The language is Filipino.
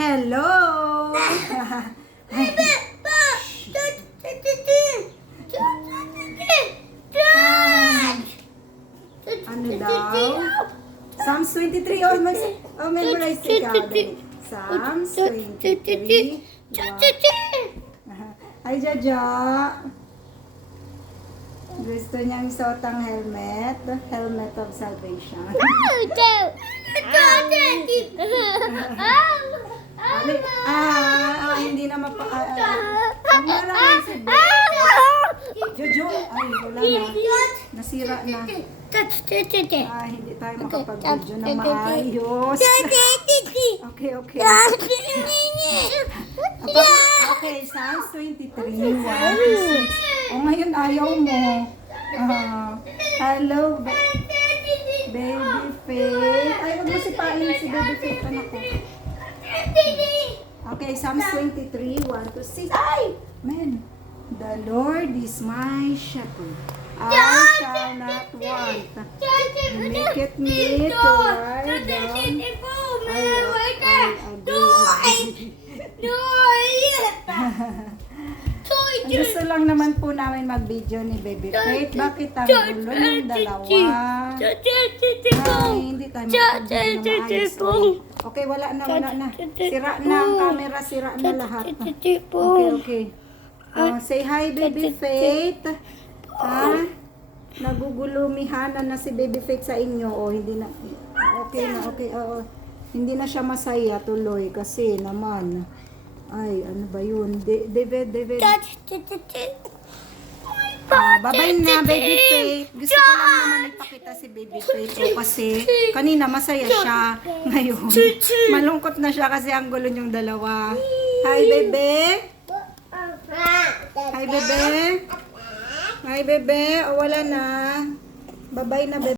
Hello! Ano daw? Psalms 23. Memorize ka. Psalms 23. Ay, Jaja. Gusto niyang suot ang helmet. Helmet of salvation. Hindi na maraming si Jojo. Ay, wala na. Nasira na. Hindi tayo makapag-video na maayos. Okay. Okay, Psalms 23, 1 to 6. Ngayon ayaw mo. Hello, Baby Faith. Ay, huwag mo sipain si Baby Faith, anak ko. Okay, Psalms 23, 1 to 6. Ay! Man, the Lord is my shepherd. I shall not want. You maketh me to lie down. Gusto lang naman po namin mag-video ni Baby Faith. Bakit ang gulo ng dalawa? Ay, hindi tayo mag-video na maayos. Okay, wala na. Sira na ang camera, sira na lahat. Okay. Say hi, Baby Faith. Nagugulumihanan na si Baby Faith sa inyo. Hindi na. Okay. Hindi na siya masaya tuloy kasi naman. Ay, ano ba yun? David. Babay na, Baby Faith. Gusto ko lang naman ipakita si Baby Faith kasi kanina masaya siya. Ngayon, malungkot na siya kasi ang gulo niyong dalawa. Hi, Bebe. Hi, Bebe. O, wala na. Babay na, Bebe.